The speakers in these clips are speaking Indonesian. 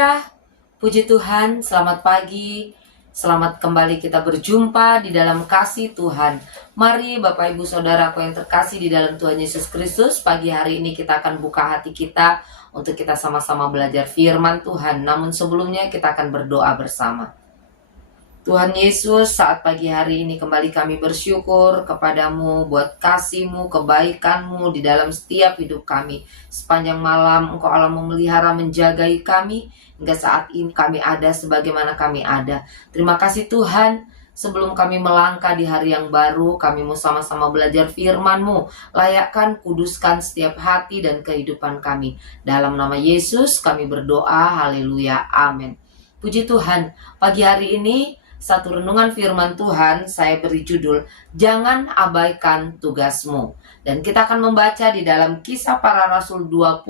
Haleluya, puji Tuhan, selamat pagi, selamat kembali kita berjumpa di dalam kasih Tuhan. Mari Bapak Ibu Saudaraku yang terkasih di dalam Tuhan Yesus Kristus, pagi hari ini kita akan buka hati kita untuk kita sama-sama belajar firman Tuhan. Namun sebelumnya kita akan berdoa bersama. Tuhan Yesus, saat pagi hari ini kembali kami bersyukur kepadamu buat kasih-Mu, kebaikan-Mu di dalam setiap hidup kami. Sepanjang malam Engkau Allah memelihara, menjagai kami hingga saat ini kami ada sebagaimana kami ada. Terima kasih Tuhan. Sebelum kami melangkah di hari yang baru, kami mau sama-sama belajar firman-Mu. Layakkan, kuduskan setiap hati dan kehidupan kami. Dalam nama Yesus kami berdoa, haleluya, amin. Puji Tuhan, pagi hari ini satu renungan firman Tuhan saya beri judul Jangan Abaikan Tugasmu. Dan kita akan membaca di dalam Kisah Para Rasul 20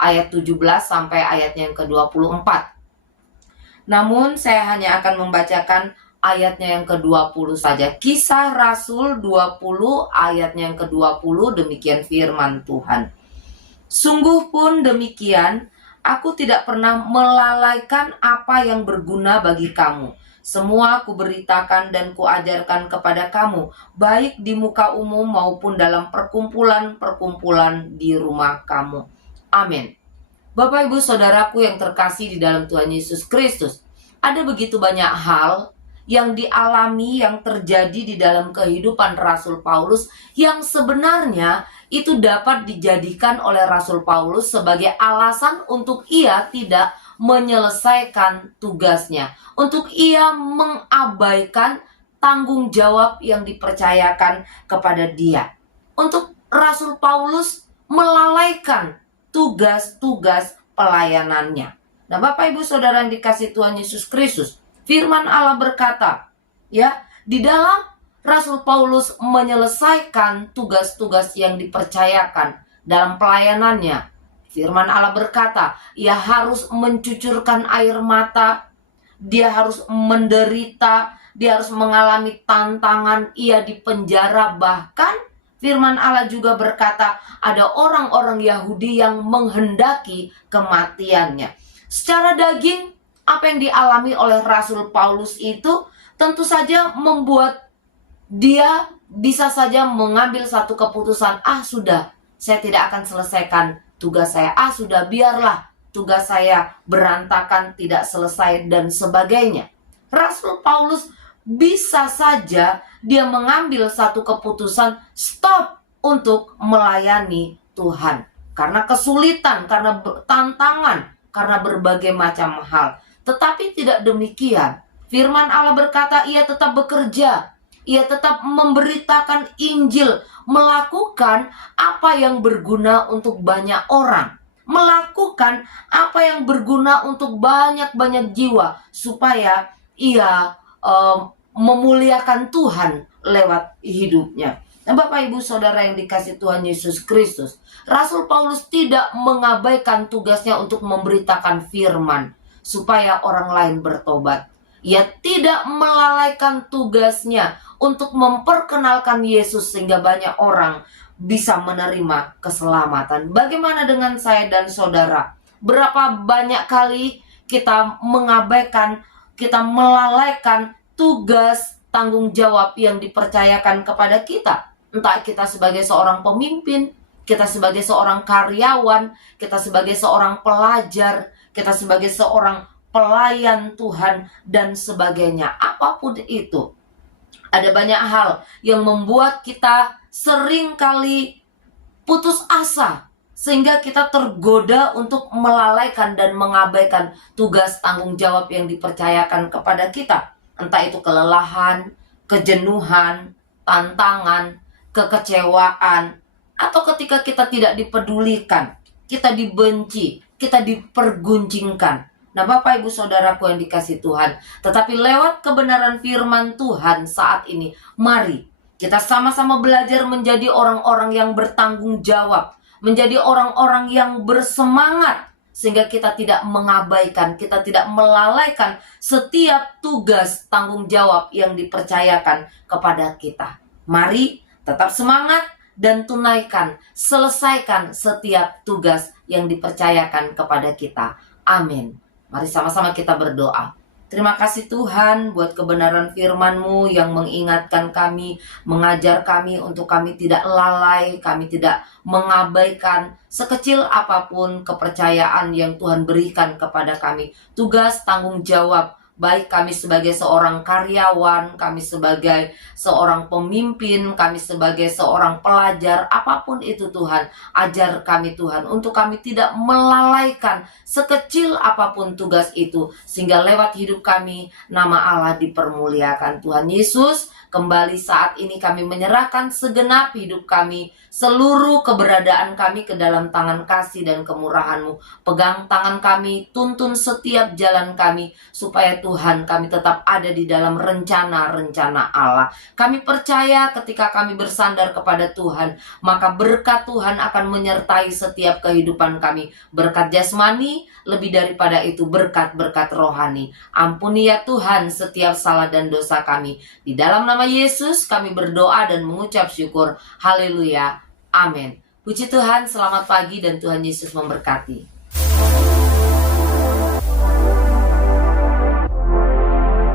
ayat 17 sampai ayatnya yang ke-24. Namun saya hanya akan membacakan ayatnya yang ke-20 saja. Kisah Rasul 20 ayatnya yang ke-20, demikian firman Tuhan. Sungguh pun demikian, aku tidak pernah melalaikan apa yang berguna bagi kamu. Semua kuberitakan dan kuajarkan kepada kamu, baik di muka umum maupun dalam perkumpulan-perkumpulan di rumah kamu. Amin. Bapak Ibu Saudaraku yang terkasih di dalam Tuhan Yesus Kristus, ada begitu banyak hal yang dialami, yang terjadi di dalam kehidupan Rasul Paulus yang sebenarnya itu dapat dijadikan oleh Rasul Paulus sebagai alasan untuk ia tidak menyelesaikan tugasnya, untuk ia mengabaikan tanggung jawab yang dipercayakan kepada dia, untuk Rasul Paulus melalaikan tugas-tugas pelayanannya. Nah, Bapak Ibu Saudara yang dikasih Tuhan Yesus Kristus, firman Allah berkata, ya, di dalam Rasul Paulus menyelesaikan tugas-tugas yang dipercayakan dalam pelayanannya. Firman Allah berkata, ia harus mencucurkan air mata, dia harus menderita, dia harus mengalami tantangan, ia dipenjara. Bahkan firman Allah juga berkata, ada orang-orang Yahudi yang menghendaki kematiannya. Secara daging, apa yang dialami oleh Rasul Paulus itu tentu saja membuat dia bisa saja mengambil satu keputusan, sudah, saya tidak akan selesaikan tugas saya, sudah, biarlah tugas saya berantakan, tidak selesai dan sebagainya. Rasul Paulus bisa saja dia mengambil satu keputusan stop untuk melayani Tuhan. Karena kesulitan, karena tantangan, karena berbagai macam hal. Tetapi tidak demikian. Firman Allah berkata ia tetap bekerja. Ia tetap memberitakan Injil, melakukan apa yang berguna untuk banyak orang, melakukan apa yang berguna untuk banyak-banyak jiwa, supaya ia memuliakan Tuhan lewat hidupnya. Nah, Bapak Ibu Saudara yang dikasih Tuhan Yesus Kristus, Rasul Paulus tidak mengabaikan tugasnya untuk memberitakan firman supaya orang lain bertobat. Ia tidak melalaikan tugasnya untuk memperkenalkan Yesus sehingga banyak orang bisa menerima keselamatan. Bagaimana dengan saya dan saudara? Berapa banyak kali kita mengabaikan, kita melalaikan tugas tanggung jawab yang dipercayakan kepada kita? Entah kita sebagai seorang pemimpin, kita sebagai seorang karyawan, kita sebagai seorang pelajar, kita sebagai seorang pelayan Tuhan dan sebagainya. Apapun itu, ada banyak hal yang membuat kita sering kali putus asa, sehingga kita tergoda untuk melalaikan dan mengabaikan tugas tanggung jawab yang dipercayakan kepada kita. Entah itu kelelahan, kejenuhan, tantangan, kekecewaan, atau ketika kita tidak dipedulikan, kita dibenci, kita dipergunjingkan. Nah, Bapak Ibu Saudaraku yang dikasih Tuhan, tetapi lewat kebenaran firman Tuhan saat ini, mari kita sama-sama belajar menjadi orang-orang yang bertanggung jawab, menjadi orang-orang yang bersemangat, sehingga kita tidak mengabaikan, kita tidak melalaikan setiap tugas tanggung jawab yang dipercayakan kepada kita. Mari tetap semangat dan tunaikan, selesaikan setiap tugas yang dipercayakan kepada kita. Amin. Mari sama-sama kita berdoa. Terima kasih Tuhan buat kebenaran firman-Mu yang mengingatkan kami, mengajar kami untuk kami tidak lalai, kami tidak mengabaikan sekecil apapun kepercayaan yang Tuhan berikan kepada kami. Tugas tanggung jawab, baik kami sebagai seorang karyawan, kami sebagai seorang pemimpin, kami sebagai seorang pelajar, apapun itu Tuhan, ajar kami Tuhan untuk kami tidak melalaikan sekecil apapun tugas itu, sehingga lewat hidup kami nama Allah dipermuliakan. Tuhan Yesus, kembali saat ini kami menyerahkan segenap hidup kami, seluruh keberadaan kami ke dalam tangan kasih dan kemurahan-Mu. Pegang tangan kami, tuntun setiap jalan kami, supaya Tuhan kami tetap ada di dalam rencana-rencana Allah. Kami percaya ketika kami bersandar kepada Tuhan, maka berkat Tuhan akan menyertai setiap kehidupan kami. Berkat jasmani, lebih daripada itu berkat-berkat rohani. Ampuni ya Tuhan setiap salah dan dosa kami. Di dalam nama Yesus kami berdoa dan mengucap syukur. Haleluya. Amin. Puji Tuhan, selamat pagi dan Tuhan Yesus memberkati.